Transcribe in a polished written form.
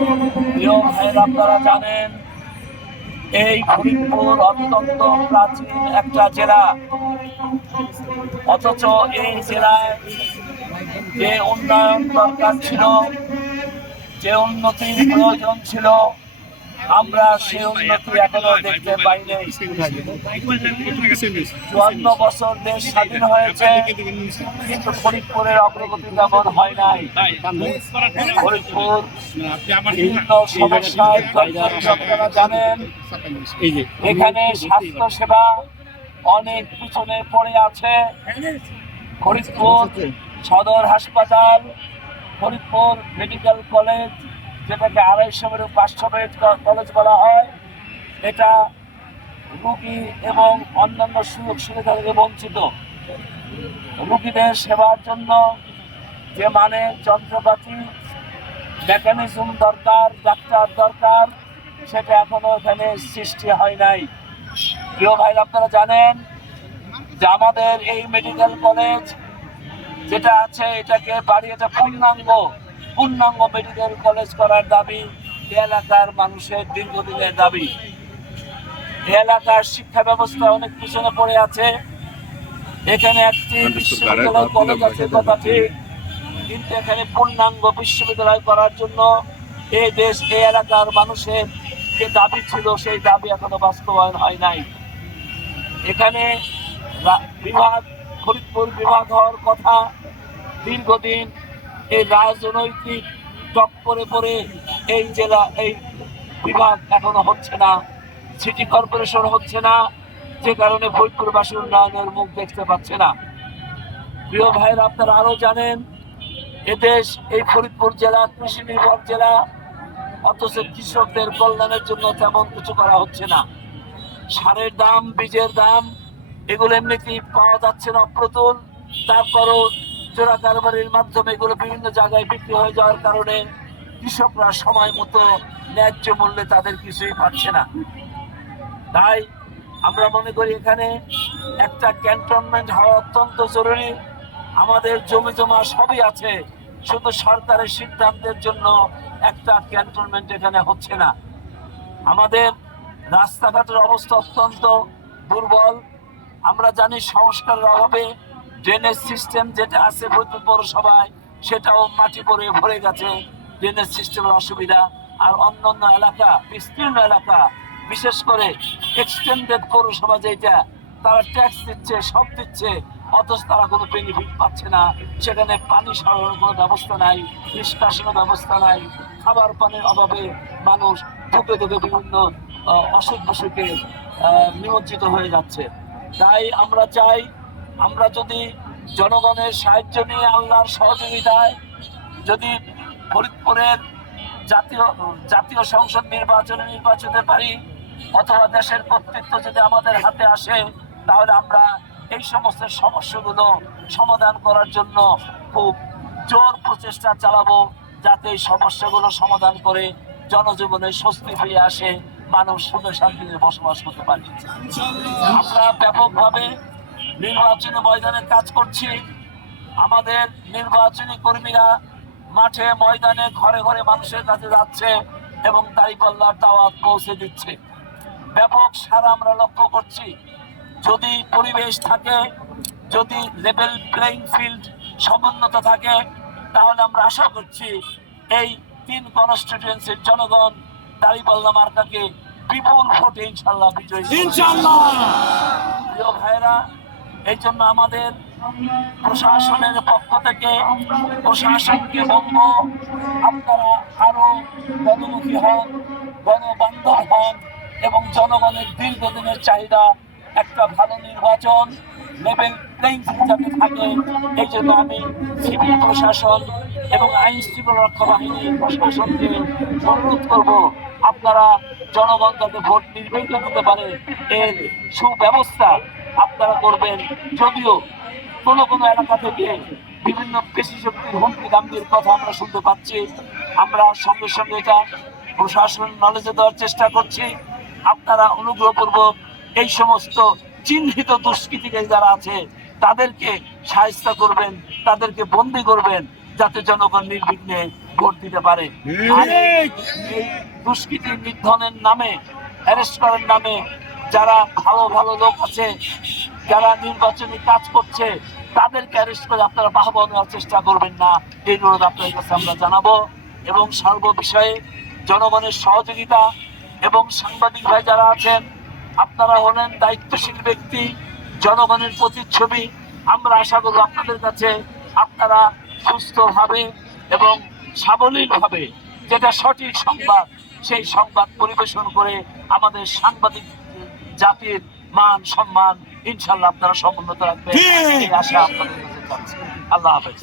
প্রিয় ভাইয়েরা, আপনারা জানেন এই ফরিদপুর অত্যন্ত প্রাচীন একটা জেলা, অথচ এই জেলায় যে উন্নয়ন দরকার ছিল, যে উন্নতির প্রয়োজন ছিল, আমরা সেই উন্নতি এখনো দেখতে পাইনি। 54 বছর দেশ স্বাধীন হয়েছে, কিন্তু ফরিদপুরের অগ্রগতি তেমন হয় নাই। ফরিদপুর বিভিন্ন সমস্যায় আপনারা জানেন, এখানে স্বাস্থ্য সেবা অনেক পিছনে পড়ে আছে। ফরিদপুর সদর হাসপাতাল, ফরিদপুর মেডিকেল কলেজ, যেটাকে 250 500 বেড কলেজ বলা হয়, এটা রোগী এবং অন্যান্য সুযোগ সুবিধা থেকে বঞ্চিত। রোগীদের সেবার জন্য যে মানের যন্ত্রপাতি, মেকানিজম দরকার, ডাক্তার দরকার, সেটা এখনো এখানে সৃষ্টি হয় নাই। প্রিয় ভাই, আপনারা জানেন যে আমাদের এই মেডিকেল কলেজ যেটা আছে, এটাকে বাড়িয়ে এটা পূর্ণাঙ্গ মেডিকেল কলেজ করার দাবি এলাকার মানুষের দীর্ঘদিনের দাবি। এলাকার শিক্ষা ব্যবস্থা অনেক পিছনে পড়ে আছে। এখানে একটি বিশ্ববিদ্যালয় কলেজ আছে কথা ঠিক, কিন্তু এখানে পূর্ণাঙ্গ বিশ্ববিদ্যালয় করার জন্য এই এলাকার মানুষের যে দাবি ছিল, সেই দাবি এখনো বাস্তবায়ন হয় নাই। এখানে ফরিদপুর বিভাগ হওয়ার কথা দীর্ঘদিন। এই রাজনৈতিক চক্করে পড়ে এই বিভাগ এখনো হচ্ছে না, সিটি কর্পোরেশন হচ্ছে না, যে কারণে ফরিদপুরবাসী উন্নয়নের মুখ দেখতে পাচ্ছে না। প্রিয় ভাইয়েরা, আপনারা আরো জানেন এদেশ এই ফরিদপুর জেলা কৃষি নির্ভর জেলা, অথচ কৃষকদের কল্যাণের জন্য তেমন কিছু করা হচ্ছে না। সারের দাম, বীজের দাম, এগুলো এমনিতেই পাওয়া যাচ্ছে না অপ্রতুল। তারপরও চোরা কারবারির মাধ্যমে এগুলো বিভিন্ন জায়গায় বিক্রি হয়ে যাওয়ার কারণে কৃষকরা সময় মতো ন্যায্য মূল্যে তাদের কিছুই পাচ্ছে না। তাই আমরা মনে করি এখানে একটা ক্যান্টনমেন্ট হওয়া অত্যন্ত জরুরি। আমাদের জমি জমা সবই আছে, শুধু সরকারের সিদ্ধান্তের জন্য একটা ক্যান্টনমেন্ট এখানে হচ্ছে না। আমাদের রাস্তাঘাটের অবস্থা অত্যন্ত দুর্বল। আমরা জানি সংস্কারের অভাবে ড্রেনেজ সিস্টেম যেটা আছে ফরিদপুর পৌরসভায়, সেটাও মাটি পরে ভরে গেছে, ড্রেনেজ সিস্টেমের অসুবিধা। আর অন্যান্য এলাকা, বিস্তীর্ণ এলাকা, বিশেষ করে এক্সটেন্ডেড পৌরসভা যেটা, তারা ট্যাক্স দিচ্ছে, সব দিচ্ছে, অথচ তারা কোনো বেনিফিট পাচ্ছে না। সেখানে পানি সরবরাহের কোনো ব্যবস্থা নাই, নিষ্কাশনের ব্যবস্থা নাই, খাবার পানির অভাবে মানুষ ধুকে ধুকে বিভিন্ন অসুখ বিসুখে নিমজ্জিত হয়ে যাচ্ছে। তাই আমরা চাই, আমরা যদি জনগণের সাহায্য নিয়ে, আল্লাহর সহযোগিতায় যদি ফরিদপুরের জাতীয় সংসদ নির্বাচনে পারি, অথবা দেশের কর্তৃত্ব যদি আমাদের হাতে আসে, তাহলে আমরা এই সমস্ত সমস্যাগুলো সমাধান করার জন্য খুব জোর প্রচেষ্টা চালাবো, যাতে এই সমস্যাগুলো সমাধান করে জনজীবনে স্বস্তি ফিরে আসে, মানুষ সুখে শান্তিতে বসবাস করতে পারে। আমরা ব্যাপকভাবে নির্বাচনী ময়দানে কাজ করছি। আমাদের নির্বাচনী কর্মীরা মাঠে ময়দানে ঘরে ঘরে মানুষের কাছে যাচ্ছে এবং দাঁড়িপাল্লার দাওয়াত পৌঁছে দিচ্ছে। ব্যাপক সারা আমরা লক্ষ্য করছি। যদি পরিবেশ থাকে, যদি লেভেল প্লেইং ফিল্ড সমুন্নত থাকে, তাহলে আমরা আশা করছি এই 3 কনস্টিটিউয়েন্সির জনগণ দাঁড়িপাল্লা মার্কাকে বিপুল ভোটে ইনশাল্লাহ বিজয়ী। প্রিয় ভাইরা, এই জন্য আমাদের প্রশাসনের পক্ষ থেকে প্রশাসনকে বলবো, আপনারা আরো গণমুখী হন, গণবান্ধব হন এবং জনগণের দীর্ঘদিনের চাহিদা একটা ভালো নির্বাচন, লেভেল প্লেইং ফিল্ড যাতে থাকে, এই জন্য আমি সিভিল প্রশাসন এবং আইন শৃঙ্খলা রক্ষা বাহিনীর প্রশাসনকে অনুরোধ করব, আপনারা জনগণ যাতে ভোট নির্বিঘ্নে দিতে পারে এর সুব্যবস্থা আপনারা করবেন। যদিও কোনো এলাকা থেকে বিভিন্ন পেশি শক্তির হুমকি দামকির কথা আমরা শুনতে পাচ্ছি, আমরা সঙ্গে সঙ্গে এটা প্রশাসন নলেজে দেওয়ার চেষ্টা করছি। আপনারা অনুগ্রহপূর্বক এই সমস্ত চিহ্নিত দুষ্কৃতিকারী যারা আছে তাদেরকে শায়েস্তা করবেন, তাদেরকে বন্দী করবেন, যাতে জনগণ নির্বিঘ্নে ভোট দিতে পারে। আর এই দুষ্কৃতি নিধনের নামে, অ্যারেস্ট করার নামে যারা ভালো ভালো লোক আছে, যারা নির্বাচনী কাজ করছে, তাদেরকে অ্যারেস্ট করে আপনারা বাহবা নেওয়ার চেষ্টা করবেন না, এই অনুরোধ আপনাদের কাছে আমরা জানাবো। এবং সর্ববিষয়ে জনগণের সহযোগিতা এবং সাংবাদিক ভাই যারা আছেন, আপনারা হলেন দায়িত্বশীল ব্যক্তি, জনগণের প্রতিচ্ছবি। আমরা আশা করব আপনাদের কাছে আপনারা সুস্থভাবে এবং সাবলীলভাবে যেটা সঠিক সংবাদ, সেই সংবাদ পরিবেশন করে আমাদের সাংবাদিক জাতির মান সম্মান ইনশাল্লাহ আপনারা সমুন্নত রাখবেন, এই আশা আপনাদের কাছে যাচ্ছে। আল্লাহ হাফেজ।